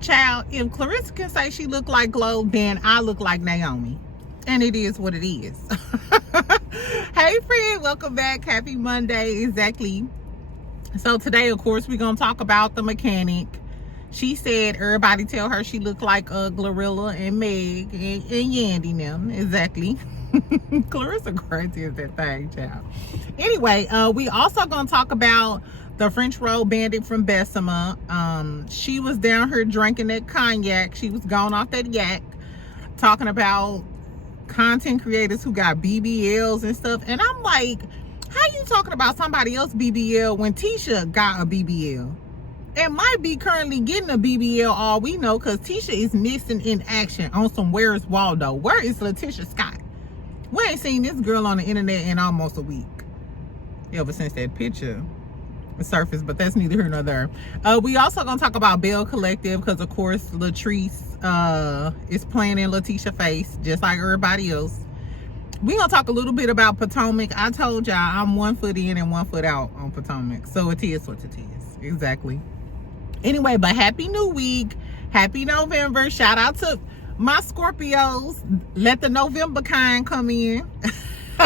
Child, if Clarissa can say she look like Glow, then I look like Naomi. And it is what it is. Hey friend, welcome back. Happy Monday. Exactly. So today, of course, we're going to talk about the mechanic. She said everybody tell her she looked like Glorilla and Meg and Yandy them. Exactly. Clarissa crazy as that thing, child. Anyway, we also going to talk about the French Road Bandit from Bessemer. She was down here drinking that cognac. She was going off that yak, talking about content creators who got BBLs and stuff. And I'm like, how you talking about somebody else BBL when Tisha got a BBL? And might be currently getting a BBL, all we know, because Tisha is missing in action on some Where's Waldo? Where is Letitia Scott? We ain't seen this girl on the internet in almost a week. Ever since that picture surfaced, but that's neither here nor there. We also gonna talk about Belle Collective, because of course Latrice is playing in Letitia's face, just like everybody else. We gonna talk a little bit about Potomac. I told y'all I'm 1 foot in and 1 foot out on Potomac, so it is what it is. Exactly. Anyway, but happy new week, happy November. Shout out to my Scorpios. Let the November kind come in.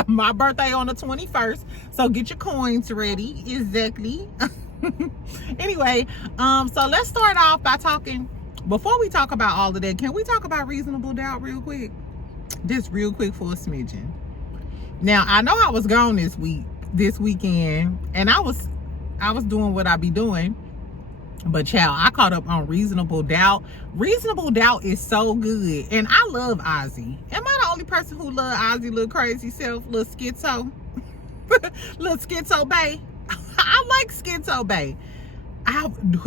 My birthday on the 21st, so get your coins ready. Exactly. Anyway, so let's start off by talking, before we talk about all of that, can we talk about reasonable doubt real quick? Just real quick for a smidgen. Now, I know I was gone this weekend, and I was doing what I be doing. But child, I caught up on Reasonable Doubt. Reasonable Doubt is so good. And I love Ozzy. Am I the only person who love Ozzy, little crazy self, little schizo? Little schizo bae? I like schizo bae.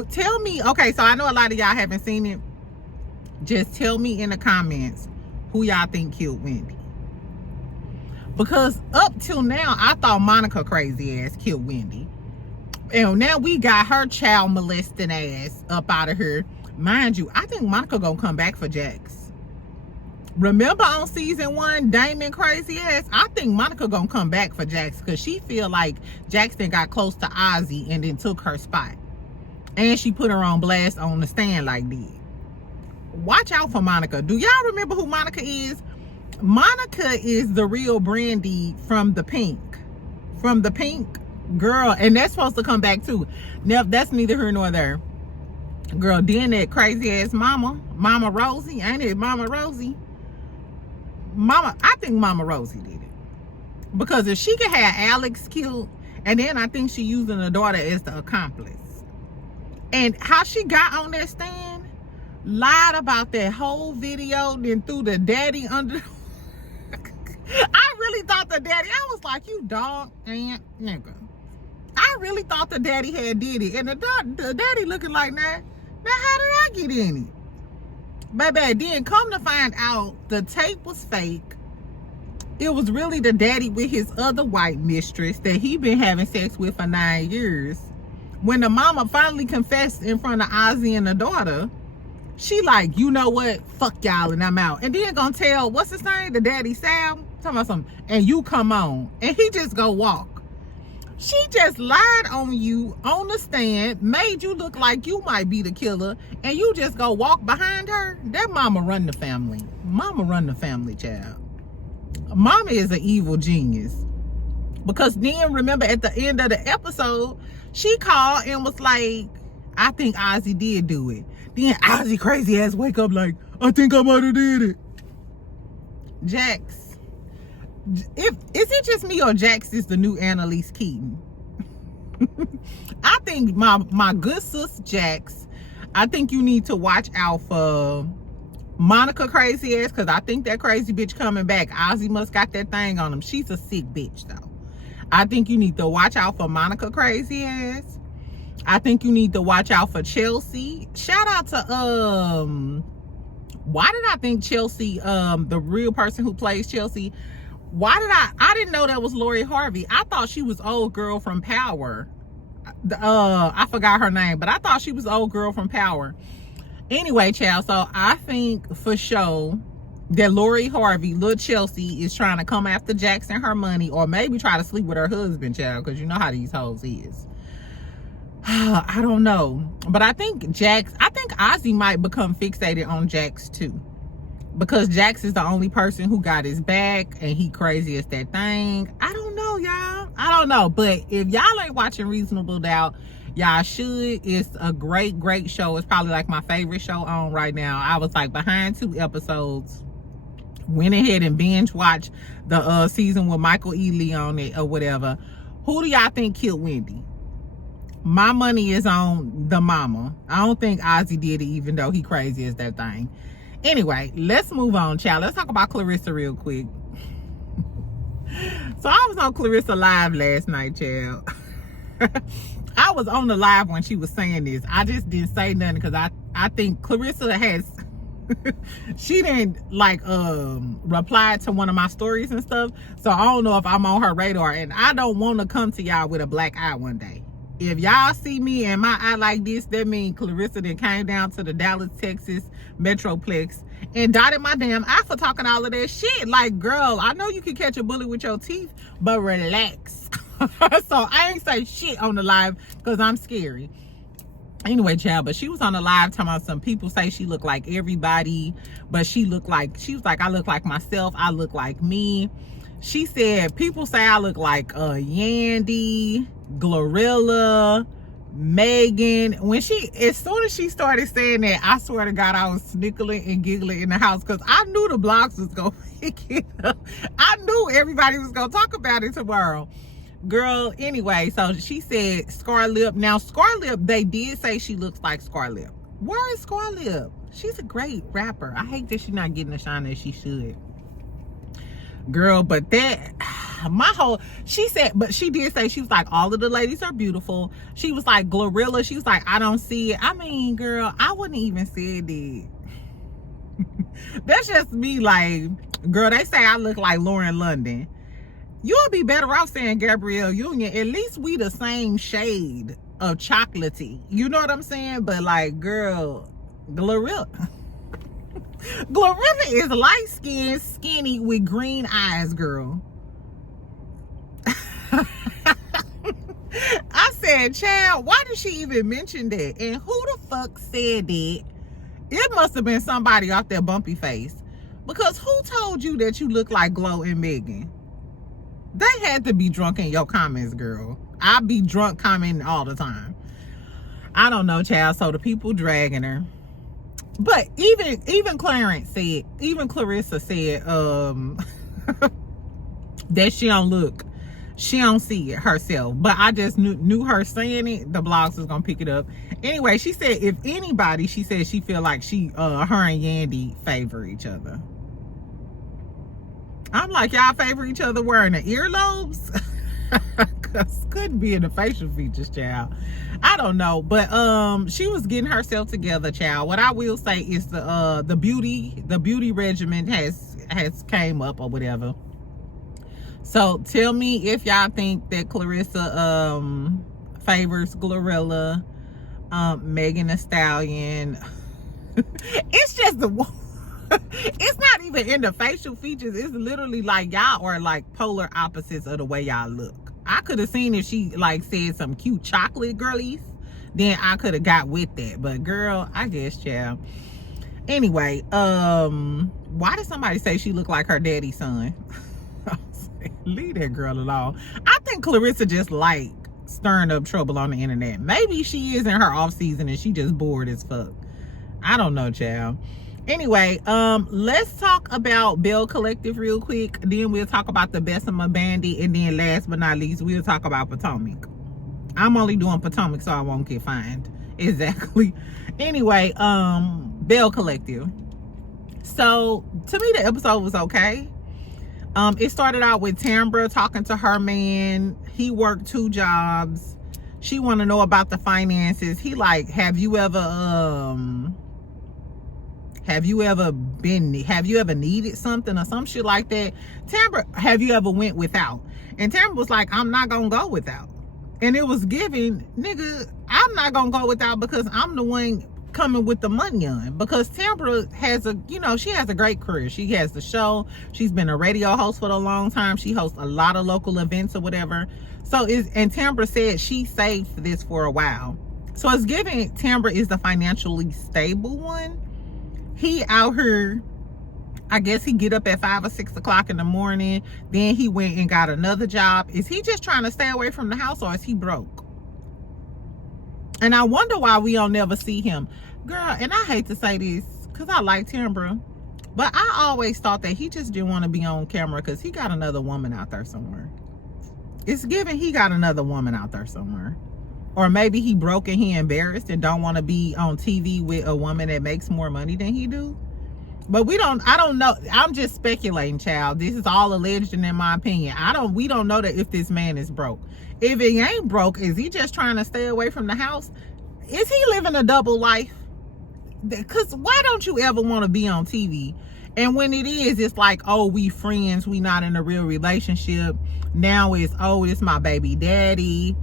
Tell me, okay, so I know a lot of y'all haven't seen it. Just tell me in the comments who y'all think killed Wendy. Because up till now, I thought Monica crazy ass killed Wendy. And now we got her child molesting ass up out of here. Mind you, I think Monica gonna come back for Jax. Remember on season 1, Damon crazy ass? I think Monica gonna come back for Jax, because she feel like Jackson got close to Ozzy and then took her spot. And she put her on blast on the stand like that. Watch out for Monica. Do y'all remember who Monica is? Monica is the real Brandy from the Pink. From the Pink. Girl, and that's supposed to come back too. Now, that's neither here nor there. Girl, then that crazy ass Mama Rosie, ain't it? Mama Rosie. I think Mama Rosie did it. Because if she could have Alex killed, and then I think she using the daughter as the accomplice. And how she got on that stand, lied about that whole video, then threw the daddy under. I really thought the daddy, I was like, you dog and nigga. I really thought the daddy had did it. And the daddy looking like that. Now how did I get in it? Baby, then come to find out the tape was fake. It was really the daddy with his other white mistress that he been having sex with for 9 years. When the mama finally confessed in front of Ozzy and the daughter, she like, you know what? Fuck y'all and I'm out. And then gonna tell, what's his name? The daddy Sam? Talking about something. And you come on. And he just go walk. She just lied on you on the stand, made you look like you might be the killer, and you just go walk behind her. That mama run the family. Mama run the family, child. Mama is an evil genius. Because then, remember, at the end of the episode, she called and was like, I think Ozzy did do it. Then Ozzy crazy ass wake up like, I think I might have did it. Jax. Is it just me or Jax is the new Annalise Keaton? I think my good sis Jax, I think you need to watch out for Monica crazy ass, because I think that crazy bitch coming back. Ozzy must got that thing on him. She's a sick bitch though. I think you need to watch out for Monica crazy ass. I think you need to watch out for Chelsea. Shout out to why did I think Chelsea, the real person who plays Chelsea, why did I didn't know that was Lori Harvey. I thought she was old girl from Power. I forgot her name, but I thought she was old girl from Power. Anyway, child, so I think for sure that Lori Harvey, little Chelsea, is trying to come after Jackson her money, or maybe try to sleep with her husband, child, because you know how these hoes is. I don't know. But I think Ozzy might become fixated on Jax too. Because Jax is the only person who got his back and he crazy as that thing. I don't know, y'all. I don't know. But if y'all ain't watching Reasonable Doubt, y'all should. It's a great, great show. It's probably like my favorite show on right now. I was like behind 2 episodes. Went ahead and binge watched the season with Michael Ealy on it or whatever. Who do y'all think killed Wendy? My money is on the mama. I don't think Ozzy did it, even though he crazy as that thing. Anyway, let's move on, child. Let's talk about Clarissa real quick. So I was on Clarissa live last night, child. I was on the live when she was saying this. I just didn't say nothing because I think Clarissa has she didn't like reply to one of my stories and stuff. So I don't know if I'm on her radar, and I don't want to come to y'all with a black eye one day. If y'all see me and my eye like this, that means Clarissa then came down to the Dallas, Texas Metroplex and dotted my damn eye for talking all of that shit. Like, girl, I know you can catch a bullet with your teeth, but relax. So I ain't say shit on the live because I'm scary. Anyway, child, but she was on the live talking about some people say she looked like everybody, but she was like, I look like myself. I look like me. She said, people say I look like Yandy, Glorilla, Megan. As soon as she started saying that, I swear to God, I was snickling and giggling in the house because I knew the blogs was going to pick it up. I knew everybody was going to talk about it tomorrow. Girl, anyway, so she said Scarlett. Now, Scarlett, they did say she looks like Scarlett. Where is Scarlett? She's a great rapper. I hate that she's not getting the shine that she should. Girl, but that she said, but she did say, she was like, all of the ladies are beautiful. She was like, Glorilla, she was like, I don't see it. I mean, girl, I wouldn't even say that. That's just me. Like, girl, they say I look like Lauren London. You'll be better off saying Gabrielle Union. At least we the same shade of chocolatey. You know what I'm saying? But like, girl, Glorilla. Glorilla is light-skinned, skinny, with green eyes, girl. I said, child, why did she even mention that? And who the fuck said that? It must have been somebody off their bumpy face. Because who told you that you look like Glow and Megan? They had to be drunk in your comments, girl. I be drunk commenting all the time. I don't know, child. So the people dragging her. But even Clarissa said that she don't see it herself. But I just knew her saying it, the blogs was gonna pick it up. Anyway, she said if anybody, she said she feel like her and Yandy favor each other. I'm like, y'all favor each other wearing the earlobes? Cause couldn't be in the facial features, child. I don't know, but she was getting herself together, child. What I will say is the beauty regimen has came up or whatever. So tell me if y'all think that Clarissa favors Glorilla, Megan Thee Stallion. It's just it's not even in the facial features. It's literally like y'all are like polar opposites of the way y'all look. I could have seen if she like said some cute chocolate girlies, then I could have got with that. But girl, I guess, child. Anyway, why did somebody say she looked like her daddy's son? Leave that girl alone. I think Clarissa just like stirring up trouble on the internet. Maybe she is in her off season and she just bored as fuck. I don't know, child. Anyway, let's talk about Belle Collective real quick. Then we'll talk about the Bessemer Bandit, and then last but not least, we'll talk about Potomac. I'm only doing Potomac so I won't get fined. Exactly. Anyway, Belle Collective. So to me, the episode was okay. It started out with Tambra talking to her man. He worked 2 jobs. She want to know about the finances. He like, have you ever needed something or some shit like that? Tambra, have you ever went without? And Tambra was like, I'm not gonna go without. And it was giving, nigga, I'm not gonna go without because I'm the one coming with the money on, because Tambra has a, you know, she has a great career. She has the show. She's been a radio host for a long time. She hosts a lot of local events or whatever. So and Tambra said she saved for this for a while. So it's giving Tambra is the financially stable one. He out here, I guess he get up at 5 or 6 o'clock in the morning. Then he went and got another job. Is he just trying to stay away from the house, or is he broke? And I wonder why we don't never see him. Girl, and I hate to say this because I like Tambra, but I always thought that he just didn't want to be on camera because he got another woman out there somewhere. It's given he got another woman out there somewhere. Or maybe he broke and he embarrassed and don't want to be on TV with a woman that makes more money than he do. But I don't know. I'm just speculating, child. This is all alleged and in my opinion. We don't know that if this man is broke. If he ain't broke, is he just trying to stay away from the house? Is he living a double life? Because why don't you ever want to be on TV? And when it is, it's like, oh, we friends. We not in a real relationship. Now it's, oh, it's my baby daddy.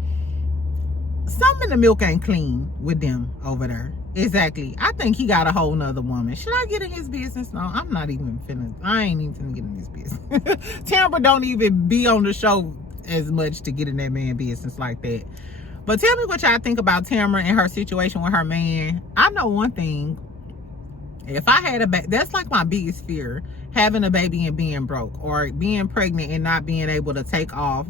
Something in the milk ain't clean with them over there. Exactly. I think he got a whole nother woman. Should I get in his business? No, I'm not even finna. I ain't even finna get in his business. Tambra don't even be on the show as much to get in that man business like that. But tell me what y'all think about Tambra and her situation with her man. I know one thing. If I had a baby, that's like my biggest fear, having a baby and being broke, or being pregnant and not being able to take off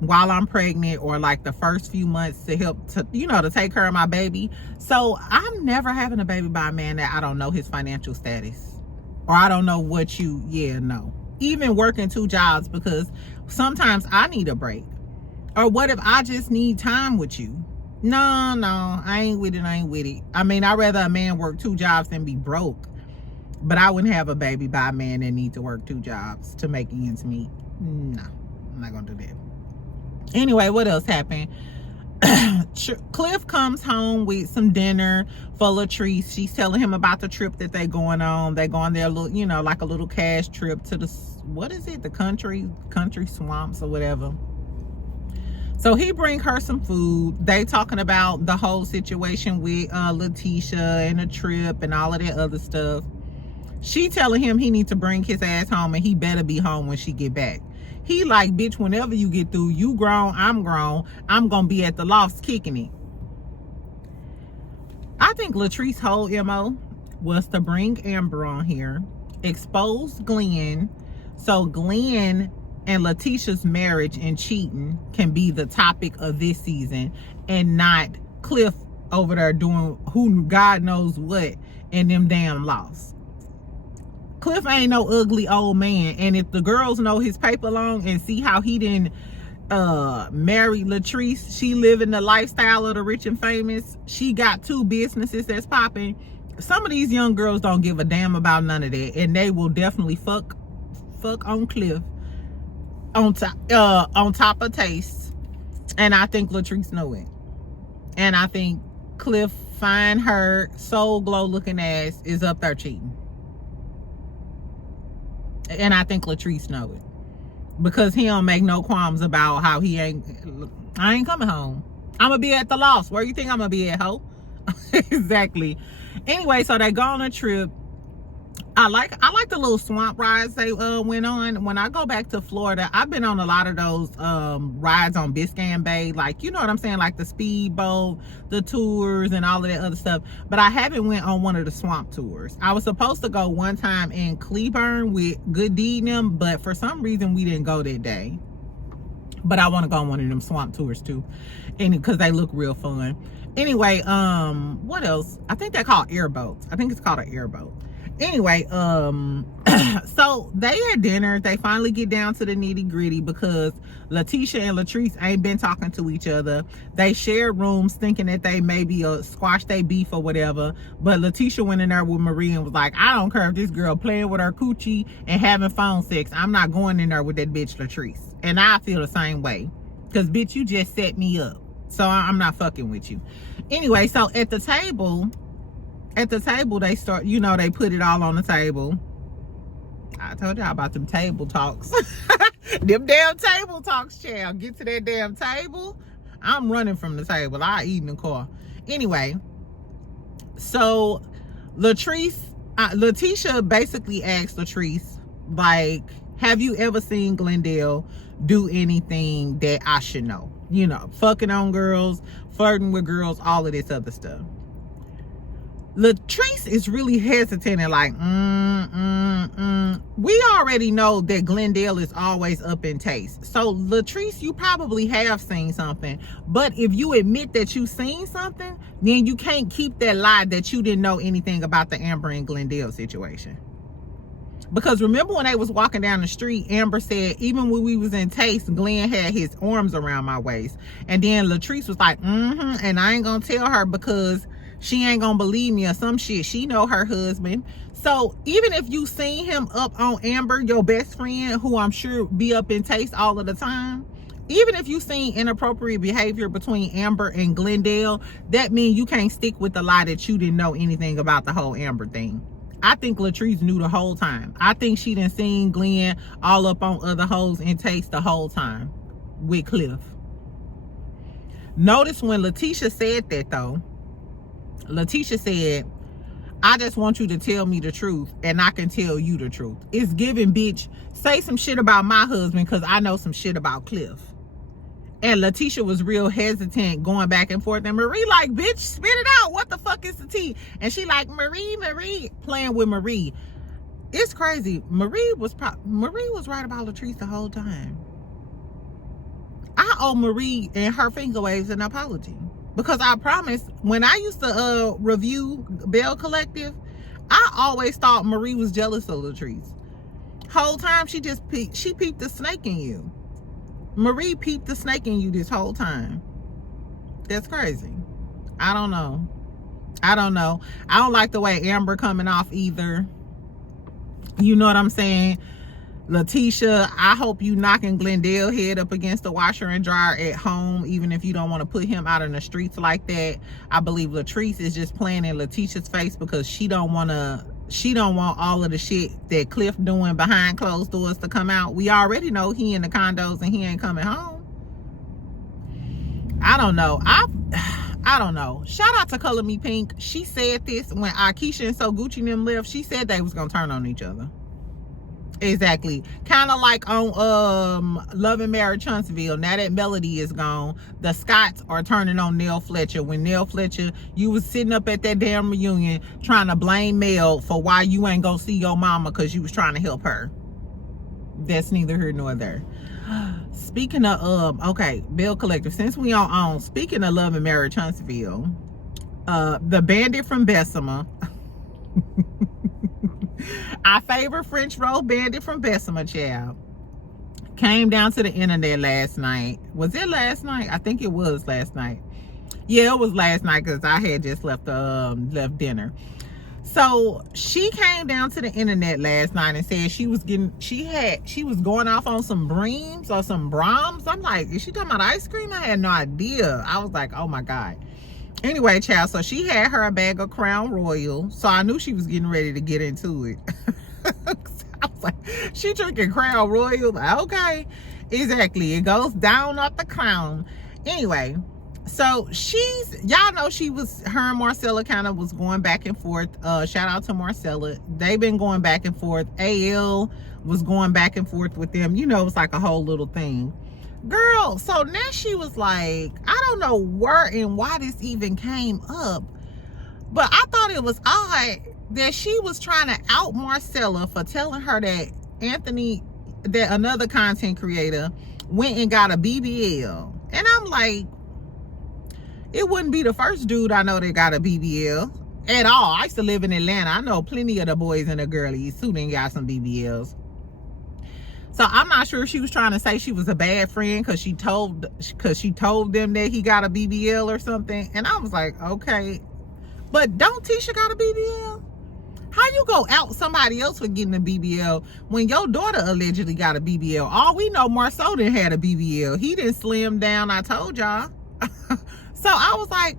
while I'm pregnant, or like the first few months to help to, you know, to take care of my baby. So I'm never having a baby by a man that I don't know his financial status, or I don't know what no. Even working 2 jobs, because sometimes I need a break. Or what if I just need time with you? No, I ain't with it. I mean, I'd rather a man work 2 jobs than be broke. But I wouldn't have a baby by a man that needs to work 2 jobs to make ends meet. No, I'm not gonna do that. Anyway, what else happened? Cliff comes home with some dinner for Latrice. She's telling him about the trip that they going on. They go on their little, you know, like a little cash trip to the, what is it? The country swamps or whatever. So he bring her some food. They talking about the whole situation with Letitia and the trip and all of that other stuff. She telling him he needs to bring his ass home and he better be home when she get back. He like, bitch, whenever you get through, you grown, I'm grown. I'm going to be at the lofts kicking it. I think Latrice's whole MO was to bring Amber on here, expose Glenn, so Glenn and Letitia's marriage and cheating can be the topic of this season, and not Cliff over there doing who God knows what in them damn lofts. Cliff ain't no ugly old man, and if the girls know his paper long and see how he didn't marry Latrice, she living the lifestyle of the rich and famous, she got 2 businesses that's popping. Some of these young girls don't give a damn about none of that, and they will definitely fuck on Cliff on top of taste. And I think Latrice know it, and I think Cliff find her soul glow looking ass is up there cheating. And I think Latrice know it, because he don't make no qualms about how I ain't coming home. I'm gonna be at the loft. Where you think I'm gonna be at, ho? Exactly. Anyway, so they go on a trip. I like the little swamp rides they went on. When I go back to Florida, I've been on a lot of those rides on Biscayne Bay, like, you know what I'm saying, like the speedboat, the tours, and all of that other stuff. But I haven't went on one of the swamp tours. I was supposed to go one time in Cleburne with Good Deed and them, but for some reason we didn't go that day. But I want to go on one of them swamp tours too, and because they look real fun. Anyway, what else? I think they're called airboats. I think it's called an airboat. Anyway, so they at dinner. They finally get down to the nitty gritty, because Letitia and Latrice ain't been talking to each other. They share rooms thinking that they maybe squash their beef or whatever. But Letitia went in there with Marie and was like, I don't care if this girl playing with her coochie and having phone sex. I'm not going in there with that bitch Latrice. And I feel the same way, because bitch, you just set me up. So I'm not fucking with you. Anyway, so at the table, they start, you know, they put it all on the table. I told y'all about them table talks. Them damn table talks, child. Get to that damn table. I'm running from the table. I eat in the car. Anyway, So Letitia basically asked Latrice, like, have you ever seen Glendale do anything that I should know? You know, fucking on girls, flirting with girls, all of this other stuff. Latrice is really hesitant and like, we already know that Glendale is always up in taste. So Latrice, you probably have seen something, but if you admit that you seen something, then you can't keep that lie that you didn't know anything about the Amber and Glendale situation. Because remember when they was walking down the street, Amber said, even when we was in taste, Glenn had his arms around my waist. And then Latrice was like, and I ain't gonna tell her because she ain't gonna believe me or some shit. She know her husband. So even if you seen him up on Amber, your best friend, who I'm sure be up in taste all of the time, even if you seen inappropriate behavior between Amber and Glendale, that means you can't stick with the lie that you didn't know anything about the whole Amber thing. I think Latrice knew the whole time. I think she done seen Glenn all up on other hoes in taste the whole time with Cliff. Notice when Letitia said that though, Letitia said, I just want you to tell me the truth and I can tell you the truth. It's giving, bitch, say some shit about my husband because I know some shit about Cliff. And Letitia was real hesitant going back and forth. And Marie like, bitch, spit it out. What the fuck is the tea? And she like, Marie, playing with Marie. It's crazy. Marie was right about Latrice the whole time. I owe Marie and her finger waves an apology. Because I promise, when I used to review Belle Collective, I always thought Marie was jealous of Latrice. Whole time she peeped the snake in you. Marie peeped the snake in you this whole time. That's crazy. I don't know. I don't like the way Amber coming off either. You know what I'm saying? Letitia, I hope you knocking Glendale head up against the washer and dryer at home, even if you don't want to put him out in the streets like that. I believe Latrice is just playing in Letitia's face because she don't want all of the shit that Cliff doing behind closed doors to come out. We already know he in the condos and he ain't coming home. I don't know. I don't know. Shout out to Color Me Pink. She said this when Akeisha and So Gucci and them left. She said they was gonna turn on each other. Exactly. Kind of like on Love and Marriage Huntsville. Now that Melody is gone, the Scotts are turning on Nell Fletcher. When Nell Fletcher, you was sitting up at that damn reunion trying to blame Mel for why you ain't gonna see your mama because you was trying to help her. That's neither here nor there. Speaking of okay, Belle Collective, since we on speaking of Love and Marriage Huntsville, the bandit from Bessemer, our favorite French roll bandit from Bessemer, child, came down to the internet last night. Was it last night? I think it was last night. Yeah, it was last night because I had just left dinner. So she came down to the internet last night and said she was going off on some Breams or some Brahms. I'm like, is she talking about ice cream? I had no idea. I was like, oh my God. Anyway, child, so she had her a bag of Crown Royal. So I knew she was getting ready to get into it. I was like, she drinking Crown Royal? Okay. Exactly. It goes down off the crown. Anyway, so y'all know her and Marcella kind of was going back and forth. Shout out to Marcella. They've been going back and forth. AL was going back and forth with them. You know, it's like a whole little thing. Girl, so now she was like, I don't know where and why this even came up, but I thought it was odd that she was trying to out Marcella for telling her that that another content creator went and got a BBL. And I'm like, it wouldn't be the first dude I know that got a BBL at all. I used to live in Atlanta. I know plenty of the boys and the girlies who done got some BBLs. So I'm not sure if she was trying to say she was a bad friend because she told them that he got a BBL or something. And I was like, okay. But don't Tisha got a BBL? How you go out somebody else for getting a BBL when your daughter allegedly got a BBL? All we know, Marceau didn't had a BBL. He didn't slim down, I told y'all. So I was like,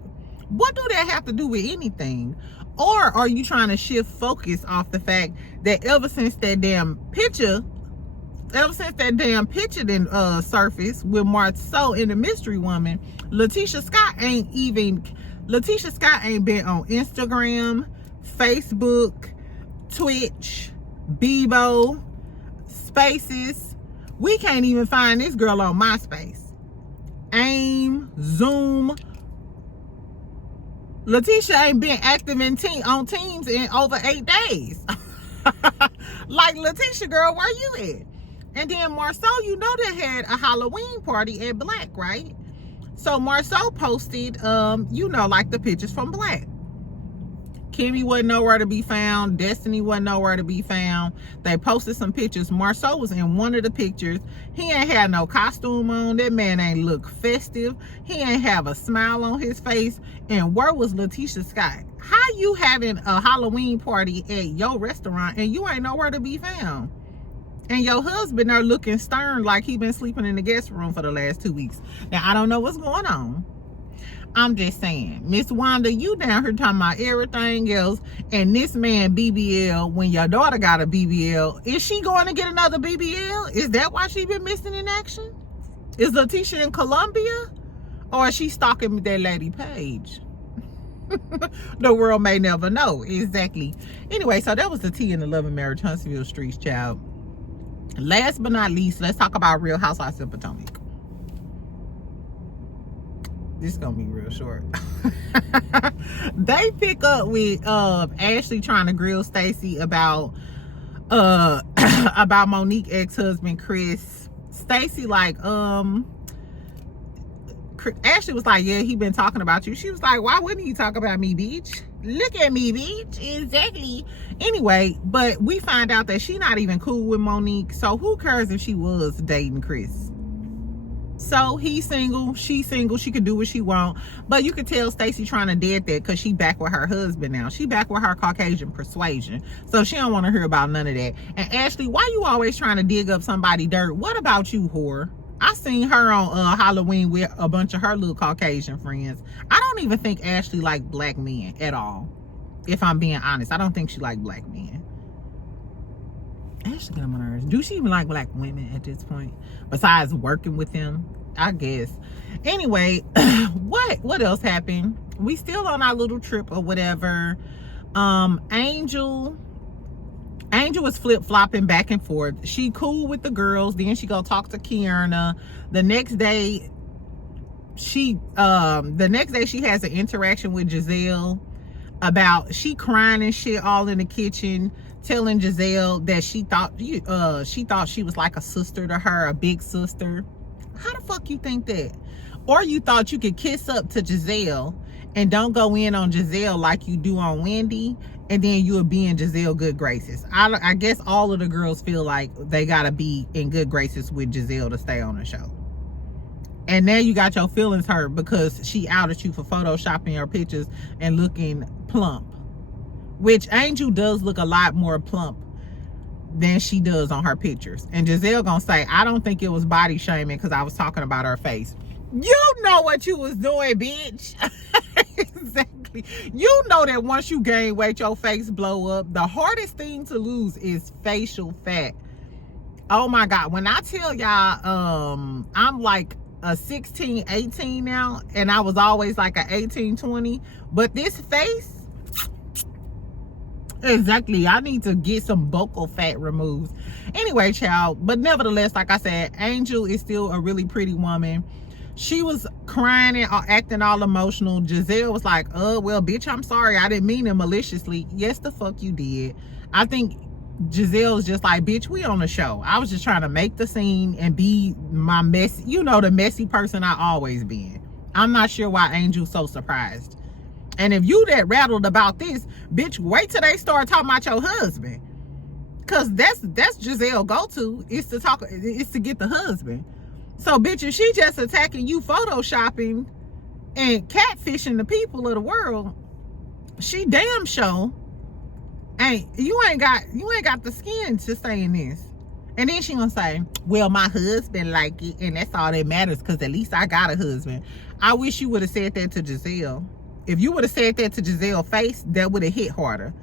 what do that have to do with anything? Or are you trying to shift focus off the fact that ever since that damn picture didn't surface with Marceau and the mystery woman, Letitia Scott ain't even LaTisha Scott ain't been on Instagram, Facebook, Twitch, Bebo, Spaces. We can't even find this girl on MySpace, AIM, Zoom. LaTisha ain't been active on Teams in over 8 days. Like, LaTisha, girl, where you at? And then Marceau, you know, they had a Halloween party at Black, right? So Marceau posted, you know, like the pictures from Black. Kimmy wasn't nowhere to be found. Destiny wasn't nowhere to be found. They posted some pictures. Marceau was in one of the pictures. He ain't had no costume on. That man ain't look festive. He ain't have a smile on his face. And where was LaTisha Scott? How you having a Halloween party at your restaurant and you ain't nowhere to be found? And your husband are looking stern like he been sleeping in the guest room for the last 2 weeks. Now, I don't know what's going on. I'm just saying, Miss Wanda, you down here talking about everything else, and this man BBL, when your daughter got a BBL, is she going to get another BBL? Is that why she been missing in action? Is LaTisha in Colombia? Or is she stalking that lady Paige? The world may never know. Exactly. Anyway, so that was the tea in the Love and Marriage Huntsville Streets, child. Last but not least, let's talk about Real Housewives of Potomac. This is gonna be real short. They pick up with Ashley trying to grill Stacey about about Monique ex-husband Chris. Stacey like Ashley was like, yeah, he been talking about you. She was like, why wouldn't he talk about me, bitch? Look at me, bitch. Exactly. Anyway, but we find out that she not even cool with Monique, so who cares if she was dating Chris? So he's single, she's single, she could do what she want. But you could tell Stacey trying to dead that because she back with her husband now. She back with her Caucasian persuasion. So she don't want to hear about none of that. And Ashley, why you always trying to dig up somebody dirt? What about you, whore? I seen her on Halloween with a bunch of her little Caucasian friends. I don't even think Ashley like black men at all. If I'm being honest, I don't think she like black men. Ashley get on my nerves. Do she even like black women at this point? Besides working with them, I guess. Anyway, what else happened? We still on our little trip or whatever. Angel was flip-flopping back and forth. She cool with the girls, then she go talk to Kierna. The next day she has an interaction with Giselle about she crying and shit all in the kitchen, telling Giselle that she thought she was like a sister to her, a big sister. How the fuck you think that? Or you thought you could kiss up to Giselle and don't go in on Giselle like you do on Wendy, and then you'll be in Giselle good graces. I guess all of the girls feel like they gotta be in good graces with Giselle to stay on the show. And now you got your feelings hurt because she outed you for photoshopping her pictures and looking plump. Which Angel does look a lot more plump than she does on her pictures. And Giselle gonna say, I don't think it was body shaming because I was talking about her face. You know what you was doing, bitch. Exactly. You know that once you gain weight, your face blow up. The hardest thing to lose is facial fat. Oh my God. When I tell y'all, I'm like a 16, 18 now, and I was always like a 18, 20. But this face, exactly, I need to get some buccal fat removed. Anyway, child, but nevertheless, like I said, Angel is still a really pretty woman. She was crying and acting all emotional. Giselle was like, well, bitch, I'm sorry. I didn't mean it maliciously. Yes, the fuck you did. I think Giselle's just like, bitch, we on the show. I was just trying to make the scene and be my messy, you know, the messy person I always been. I'm not sure why Angel's so surprised. And if you that rattled about this, bitch, wait till they start talking about your husband. Cause that's Giselle go-to, is to get the husband. So, bitch, if she just attacking you, photoshopping and catfishing the people of the world, she damn sure you ain't got the skin to stay in this. And then she gonna say, well, my husband like it, and that's all that matters, because at least I got a husband. I wish you would have said that to Giselle. If you would have said that to Giselle's face, that would have hit harder.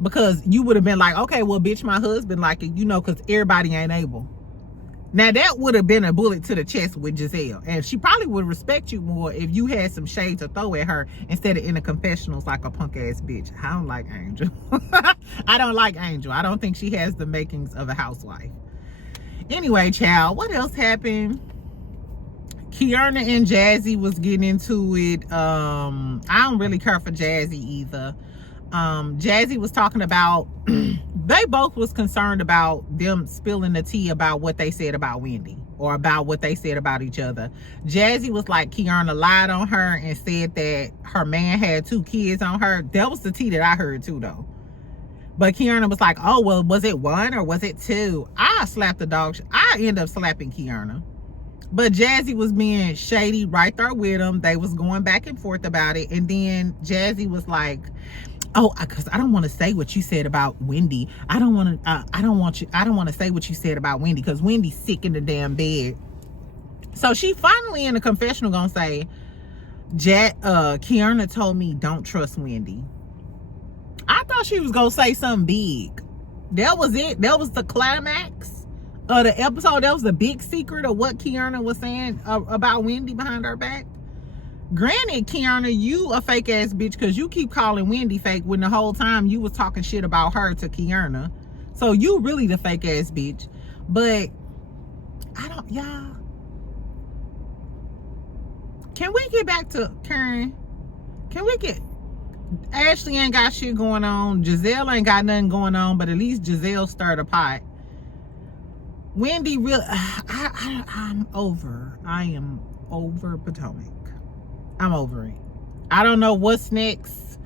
Because you would have been like, okay, well, bitch, my husband like it, you know, because everybody ain't able. Now, that would have been a bullet to the chest with Giselle. And she probably would respect you more if you had some shade to throw at her instead of in the confessionals like a punk ass bitch. I don't like Angel. I don't like Angel. I don't think she has the makings of a housewife. Anyway, child, what else happened? Kierna and Jazzy was getting into it. I don't really care for Jazzy either. Jazzy was talking about they both was concerned about them spilling the tea about what they said about Wendy or about what they said about each other. Jazzy was like, Kierna lied on her and said that her man had 2 kids on her. That was the tea that I heard too, though. But Kierna was like, oh, well, was it 1 or was it 2? I slapped the dog. I end up slapping Kierna. But Jazzy was being shady right there with him. They was going back and forth about it. And then Jazzy was like, oh, because I don't want to say what you said about Wendy. I don't want to say what you said about Wendy because Wendy's sick in the damn bed. So she finally in the confessional gonna say, Kierna told me don't trust Wendy. I thought she was gonna say something big. That was it. That was the climax of the episode. That was the big secret of what Kierna was saying about Wendy behind her back. Granted, Kierna, you a fake ass bitch because you keep calling Wendy fake when the whole time you was talking shit about her to Kierna. So you really the fake ass bitch. But I don't, y'all. Can we get back to Karen? Can we get Ashley ain't got shit going on. Giselle ain't got nothing going on, but at least Giselle stirred a pot. Wendy really I'm over. I am over Potomac. I'm over it. I don't know what's next.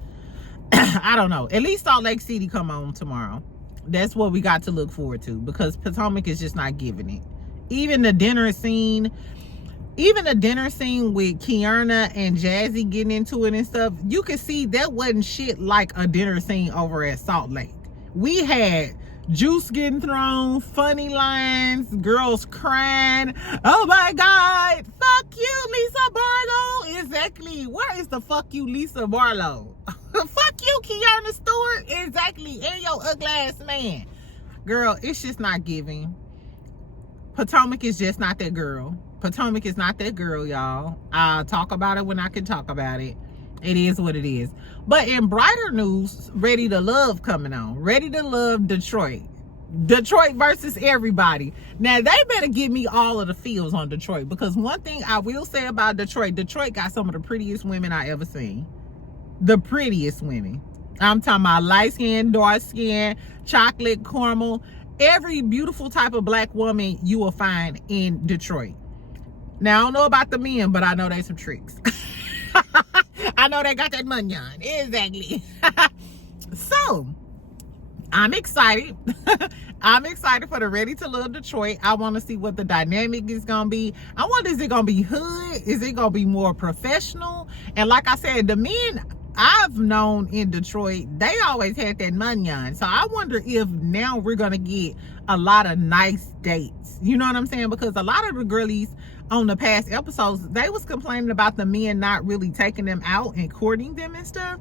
I don't know. At least Salt Lake City come on tomorrow. That's what we got to look forward to because Potomac is just not giving it. Even the dinner scene with Kierna and Jazzy getting into it and stuff, you could see that wasn't shit like a dinner scene over at Salt Lake. We had juice getting thrown, funny lines, girls crying. Oh my God, fuck you, Lisa Barlow. Exactly. Where is the fuck you, Lisa Barlow? Fuck you, Kierna Stewart. Exactly. And your ugly ass man. Girl, it's just not giving. Potomac is just not that girl. Potomac is not that girl, y'all. I'll talk about it when I can talk about it. It is what it is. But in brighter news, Ready to Love coming on. Ready to Love Detroit. Detroit versus everybody. Now, they better give me all of the feels on Detroit. Because one thing I will say about Detroit, Detroit got some of the prettiest women I ever seen. The prettiest women. I'm talking about light skin, dark skin, chocolate, caramel. Every beautiful type of black woman you will find in Detroit. Now, I don't know about the men, but I know they some tricks. I know they got that money on. Exactly. So, I'm excited. I'm excited for the Ready to Love Detroit. I want to see what the dynamic is going to be. I wonder, is it going to be hood? Is it going to be more professional? And like I said, the men I've known in Detroit, they always had that money on. So I wonder if now we're going to get a lot of nice dates. You know what I'm saying? Because a lot of the girlies on the past episodes, they was complaining about the men not really taking them out and courting them and stuff.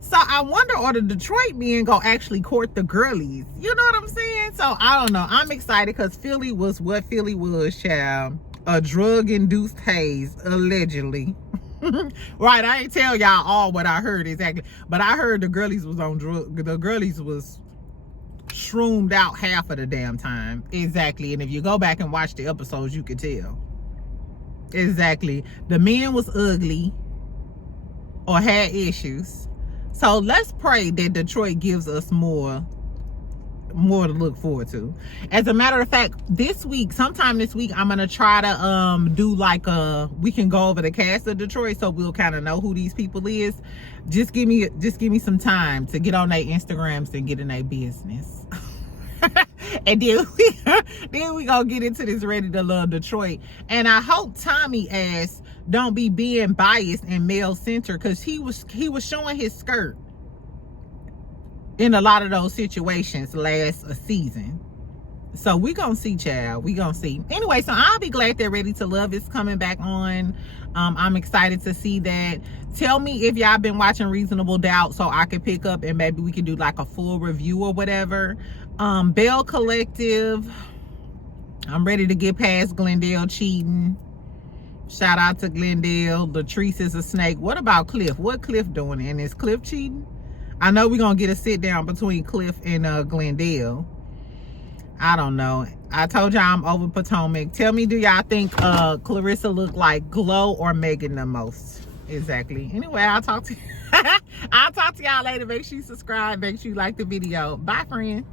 So I wonder, are the Detroit men gonna actually court the girlies? You know what I'm saying? So I don't know. I'm excited because Philly was what Philly was, child. A drug-induced haze, allegedly. Right, I ain't tell y'all all what I heard exactly. But I heard the girlies was on drug. The girlies was shroomed out half of the damn time. Exactly. And if you go back and watch the episodes, you could tell. Exactly. The men was ugly or had issues. So let's pray that Detroit gives us more to look forward to. As a matter of fact, sometime this week, I'm gonna try to do like we can go over the cast of Detroit so we'll kind of know who these people is. Just give me some time to get on their Instagrams and get in their business. And then we gonna get into this Ready to Love Detroit. And I hope Tommy ass don't be being biased and male centered, because he was showing his skirt in a lot of those situations last season. So we gonna see, child. We gonna see. Anyway, so I'll be glad that Ready to Love is coming back on. I'm excited to see that. Tell me if y'all been watching Reasonable Doubt so I can pick up and maybe we can do like a full review or whatever. Belle Collective, I'm ready to get past Glendale cheating. Shout out to Glendale. Latrice is a snake. What about Cliff? What Cliff doing? And is Cliff cheating? I know we're going to get a sit down between Cliff and Glendale. I don't know. I told y'all I'm over Potomac. Tell me, do y'all think Clarissa look like Glow or Megan the most? Exactly. Anyway, I'll talk to y'all later. Make sure you subscribe. Make sure you like the video. Bye, friend.